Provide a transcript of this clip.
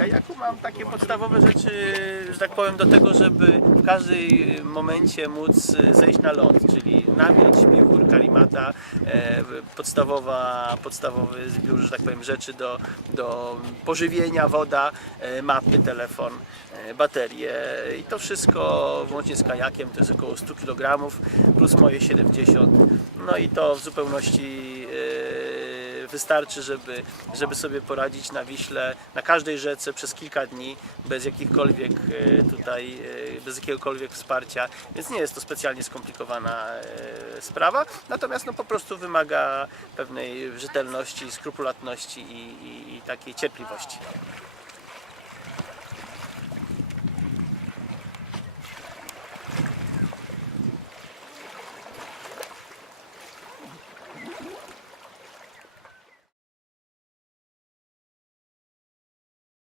kajaku mam takie podstawowe rzeczy, że tak powiem, do tego, żeby w każdym momencie móc zejść na ląd, czyli namiot, śpiwór, kalimata, e, podstawowa, podstawowy zbiór, że tak powiem, rzeczy do, do pożywienia, woda, e, mapy, telefon, e, baterie i to wszystko włącznie z kajakiem to jest około 100 kg plus moje 70. No i to w zupełności wystarczy, żeby, żeby sobie poradzić na Wiśle, na każdej rzece przez kilka dni bez jakichkolwiek e, tutaj, e, bez jakiegokolwiek wsparcia, więc nie jest to specjalnie skomplikowana e, sprawa, natomiast no po prostu wymaga pewnej rzetelności, skrupulatności i, i, i takiej cierpliwości.